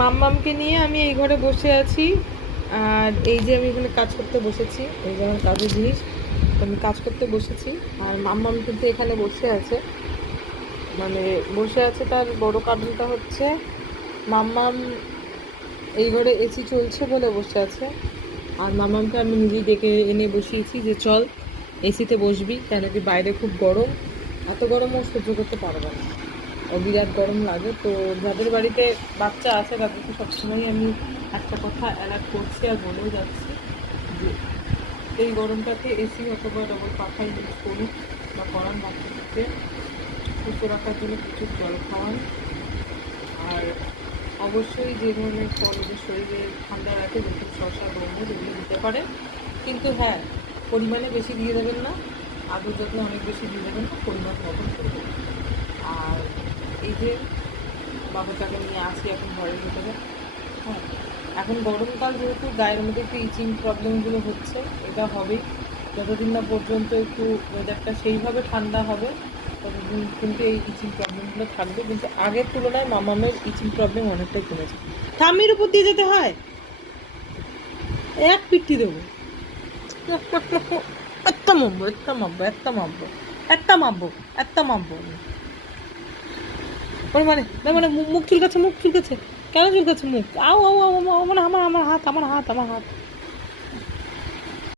মাম্মামকে নিয়ে আমি এই ঘরে বসে আছি। আর এই যে আমি এখানে কাজ করতে বসেছি, এই যে আমার কাজের জিনিস, আমি কাজ করতে বসেছি। আর মাম্মাম কিন্তু এখানে বসে আছে, মানে বসে আছে। তার বড় কারণটা হচ্ছে মাম্মাম এই ঘরে এসি চলছে বলে বসে আছে। আর মাম্মামকে আমি নিজেই ডেকে এনে বসিয়েছি যে চল এসিতে বসবি, কেন কি বাইরে খুব গরম, এত গরম ও সহ্য করতে পারবে না, ও বিরাট গরম লাগে। তো যাদের বাড়িতে বাচ্চা আছে তাদেরকে সবসময় আমি একটা কথা অ্যালার্ট করছি আর বলেও যাচ্ছি যে এই গরমটাতে এসি অথবা ডবল পাখা ইউজ করুন বা করান, বাচ্চাদেরকে সুস্থ রাখার জন্য প্রচুর জল খাওয়ান। আর অবশ্যই যে ধরনের ফল ওদের শরীরে ঠান্ডা রাখে, যেমন শসা, তরমুজ, এগুলো দিতে পারে। কিন্তু হ্যাঁ, পরিমাণে বেশি দিয়ে দেবেন না, আদর যত্ন অনেক বেশি দিয়ে দেবেন না, পরিমাণ মতন করবেন। আর এই যে বাবাটাকে নিয়ে আসি এখন ঘরের ভেতরে। হ্যাঁ, এখন গরমকাল যেহেতু গায়ের মধ্যে একটু ইচিং প্রবলেমগুলো হচ্ছে, এটা হবেই যতদিন না পর্যন্ত একটু ওয়েদারটা সেইভাবে ঠান্ডা হবে, ততদিন কিন্তু এই ইচিং প্রবলেমগুলো থাকবে। কিন্তু আগের তুলনায় মামামের ইচিং প্রবলেম অনেকটাই কমেছে। ঠাম্মির উপর দিয়ে যেতে হয়, এক পিট্টি দেবো, একটা মারবো, একটা মারবো, একটা মারবো, একটা মারবো, একটা মারবো। ওর মানে মানে মুখ চুলকাচ্ছে, মুখ চুলকাচ্ছে, কেন চুলকাচ্ছে মুখ? আও আও আও, মানে আমার হাত, আমার হাত, আমার হাত।